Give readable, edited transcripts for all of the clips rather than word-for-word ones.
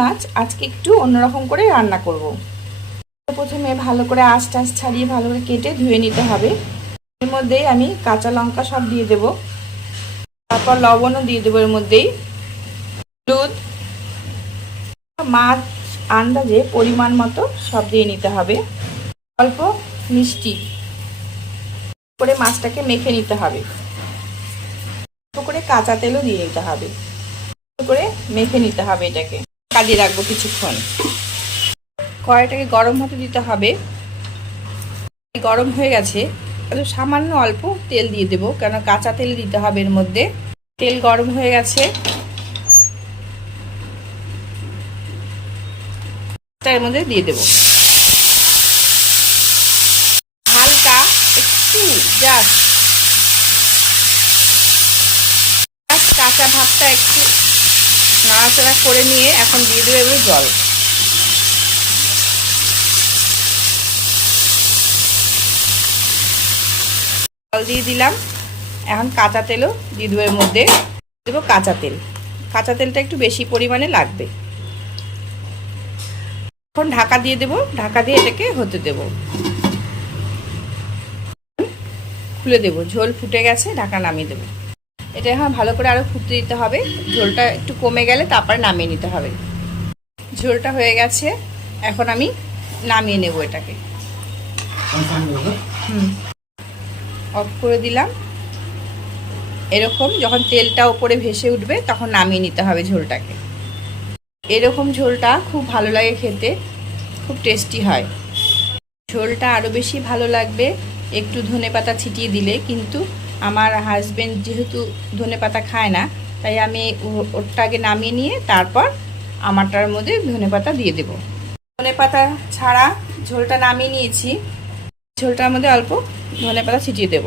মাছ আজকে একটু অন্যরকম করে রান্না করব। প্রথমে ভালো করে আঁশ টাশ ছাড়িয়ে ভালো করে কেটে ধুয়ে নিতে হবে। এর মধ্যেই আমি কাঁচা লঙ্কা সব দিয়ে দেব, তারপর লবণও দিয়ে দেবো। এর মধ্যেই হলুদ, মাছ আন্দাজে পরিমাণ মতো সব দিয়ে নিতে হবে। অল্প মিষ্টি করে মাছটাকে মেখে নিতে হবে। অল্প করে কাঁচা তেলও দিয়ে নিতে হবে, করে মেখে নিতে হবে। এটাকে কাজে রাখবো কিছুক্ষণ। কড়াইটাকে গরম হতে দিতে হবে। গরম হয়ে গেছে, সামান্য অল্প তেল দিয়ে দেবো, কেন কাঁচা তেল দিতে হবে এর মধ্যে। তেল গরম হয়ে গেছে, এর মধ্যে দিয়ে দেবো হালকা একটু জাস্ট কাঁচা ভাবটা একটু নাড়াচাড়া করে নিয়ে এখন দিয়ে দেবো এবার জল। জল দিয়ে দিলাম। এখন কাঁচা তেলও দিয়ে দেবো এর মধ্যে। দেবো কাঁচা তেল। কাঁচা তেলটা একটু বেশি পরিমাণে লাগবে। এখন ঢাকা দিয়ে দেবো, ঢাকা দিয়ে এটাকে হতে দেব। খুলে দেব, ঝোল ফুটে গেছে, ঢাকা নামিয়ে দেবো। এটা এখন ভালো করে আরও ফুটতে দিতে হবে। ঝোলটা একটু কমে গেলে তারপরে নামিয়ে নিতে হবে। ঝোলটা হয়ে গেছে, এখন আমি নামিয়ে নেব এটাকে। অফ করে দিলাম। এরকম যখন তেলটা ওপরে ভেসে উঠবে তখন নামিয়ে নিতে হবে ঝোলটাকে। এরকম ঝোলটা খুব ভালো লাগে খেতে, খুব টেস্টি হয়। ঝোলটা আরও বেশি ভালো লাগবে একটু ধনেপাতা ছিটিয়ে দিলে, কিন্তু আমার হাজবেন্ড যেহেতু ধনেপাতা খায় না, তাই আমি ওরটা আগে নামিয়ে নিয়ে তারপর আমারটার মধ্যে ধনেপাতা দিয়ে দেব। ধনেপাতা ছাড়া ঝোলটা নামিয়ে নিয়েছি, ঝোলটার মধ্যে অল্প ধনেপাতা ছিটিয়ে দেব।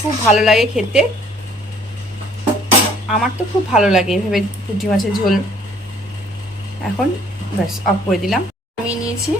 খুব ভালো লাগে খেতে, আমার তো খুব ভালো লাগে এভাবে পুঁটি মাছের ঝোল। এখন ব্যাস অফ করে দিলাম। আমি নিয়েছি।